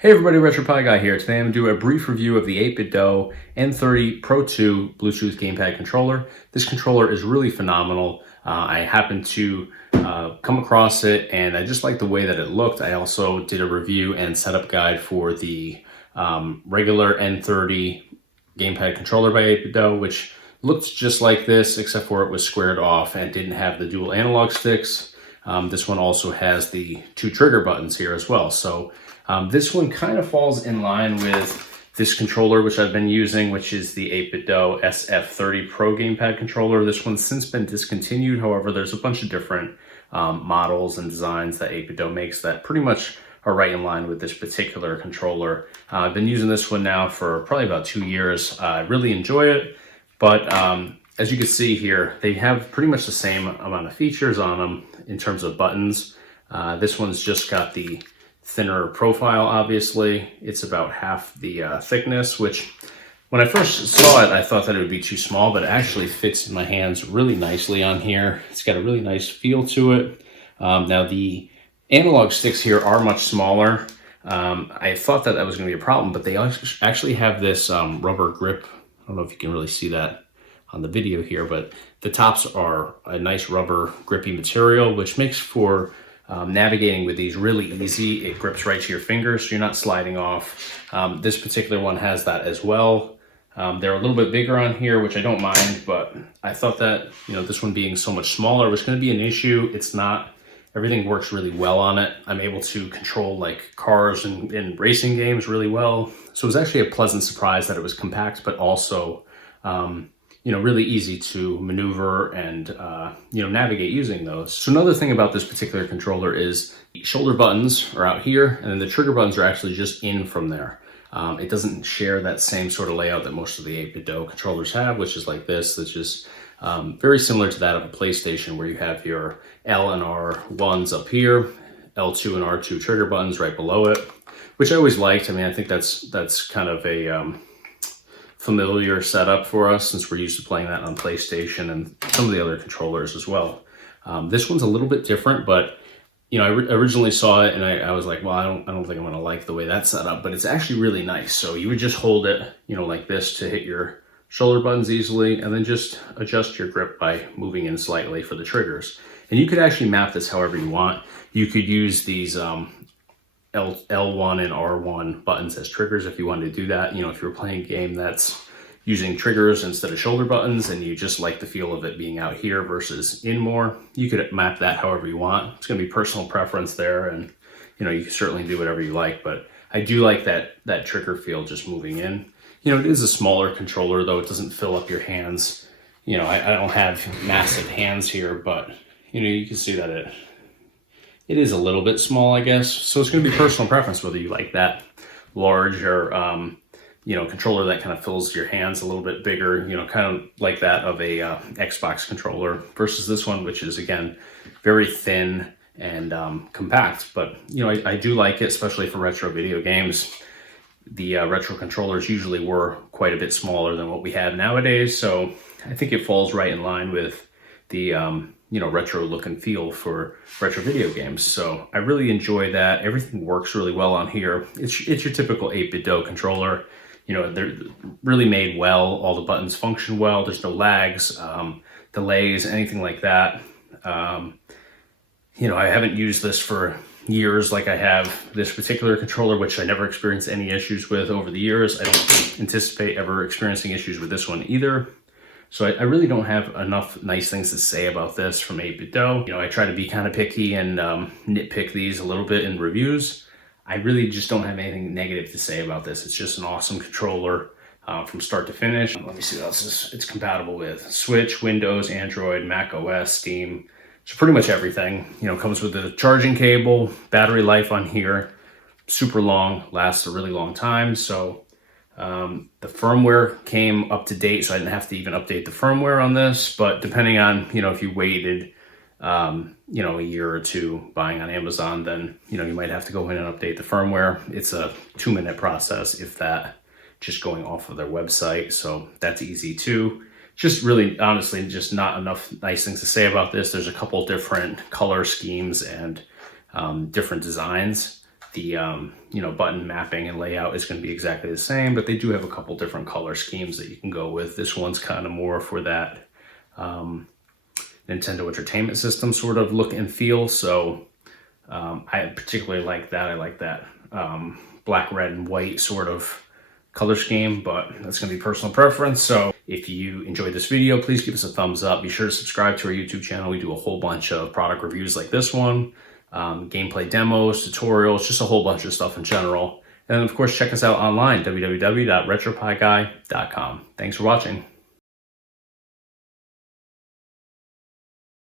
Hey everybody, RetroPie Guy here. Today I'm going to do a brief review of the 8BitDo N30 Pro 2 Bluetooth Gamepad Controller. This controller is really phenomenal. I happened to come across it and I just like the way that it looked. I also did a review and setup guide for the regular N30 Gamepad Controller by 8BitDo, which looked just like this except for it was squared off and didn't have the dual analog sticks. This one also has the two trigger buttons here as well. So this one kind of falls in line with this controller, which I've been using, which is the 8BitDo SF30 Pro Gamepad Controller. This one's since been discontinued. However, there's a bunch of different models and designs that 8BitDo makes that pretty much are right in line with this particular controller. I've been using this one now for probably about 2 years. I really enjoy it, but as you can see here, they have pretty much the same amount of features on them in terms of buttons. This one's just got the thinner profile, obviously. It's about half the thickness, which when I first saw it, I thought that it would be too small, but it actually fits in my hands really nicely on here. It's got a really nice feel to it. Now the analog sticks here are much smaller. I thought that was going to be a problem, but they actually have this rubber grip. I don't know if you can really see that on the video here, but the tops are a nice rubber grippy material, which makes for navigating with these really easy. It grips right to your fingers, so you're not sliding off. This particular one has that as well. They're a little bit bigger on here, which I don't mind, but I thought that, this one being so much smaller was going to be an issue. It's not. Everything works really well on it. I'm able to control like cars and racing games really well. So it was actually a pleasant surprise that it was compact, but also really easy to maneuver and navigate using those. So another thing about this particular controller is the shoulder buttons are out here, and then the trigger buttons are actually just in from there. It doesn't share that same sort of layout that most of the 8BitDo controllers have, which is like this. That's just very similar to that of a PlayStation, where you have your L and R1s up here, L2 and R2 trigger buttons right below it, which I always liked. I mean, I think that's kind of a familiar setup for us since we're used to playing that on PlayStation and some of the other controllers as well. This one's a little bit different, but I originally saw it and I was like, well, I don't think I'm gonna like the way that's set up, but it's actually really nice. So you would just hold it, like this to hit your shoulder buttons easily, and then just adjust your grip by moving in slightly for the triggers. And you could actually map this however you want. You could use these L1 and R1 buttons as triggers if you wanted to do that. If you're playing a game that's using triggers instead of shoulder buttons and you just like the feel of it being out here versus in more, you could map that however you want. It's going to be personal preference there, and you can certainly do whatever you like, but I do like that trigger feel just moving in. It is a smaller controller, though. It doesn't fill up your hands. I don't have massive hands here, but you can see that it is a little bit small, I guess. So it's going to be personal preference whether you like that large or, controller that kind of fills your hands a little bit bigger, kind of like that of a Xbox controller versus this one, which is, again, very thin and compact. But, I do like it, especially for retro video games. The retro controllers usually were quite a bit smaller than what we have nowadays. So I think it falls right in line with the, retro look and feel for retro video games. So I really enjoy that. Everything works really well on here. It's your typical 8BitDo controller. They're really made well. All the buttons function well. There's no lags, delays, anything like that. I haven't used this for years like I have this particular controller, which I never experienced any issues with over the years. I don't anticipate ever experiencing issues with this one either. So I really don't have enough nice things to say about this from 8BitDo. I try to be kind of picky and nitpick these a little bit in reviews. I really just don't have anything negative to say about this. It's just an awesome controller from start to finish. Let me see what else it's compatible with. Switch, Windows, Android, Mac OS, Steam. So pretty much everything. Comes with a charging cable, battery life on here, super long, lasts a really long time. So the firmware came up to date, so I didn't have to even update the firmware on this. But depending on, if you waited, a year or two buying on Amazon, then, you might have to go in and update the firmware. It's a 2-minute process, if that, just going off of their website. So that's easy too. Just really, honestly, just not enough nice things to say about this. There's a couple different color schemes and different designs. the button mapping and layout is going to be exactly the same, but they do have a couple different color schemes that you can go with. This one's kind of more for that Nintendo Entertainment System sort of look and feel. So I particularly like that. I like that black, red, and white sort of color scheme, but that's going to be personal preference. So if you enjoyed this video, please give us a thumbs up. Be sure to subscribe to our YouTube channel. We do a whole bunch of product reviews like this one, gameplay demos, tutorials, just a whole bunch of stuff in general. And of course, check us out online, www.retropieguy.com. Thanks for watching.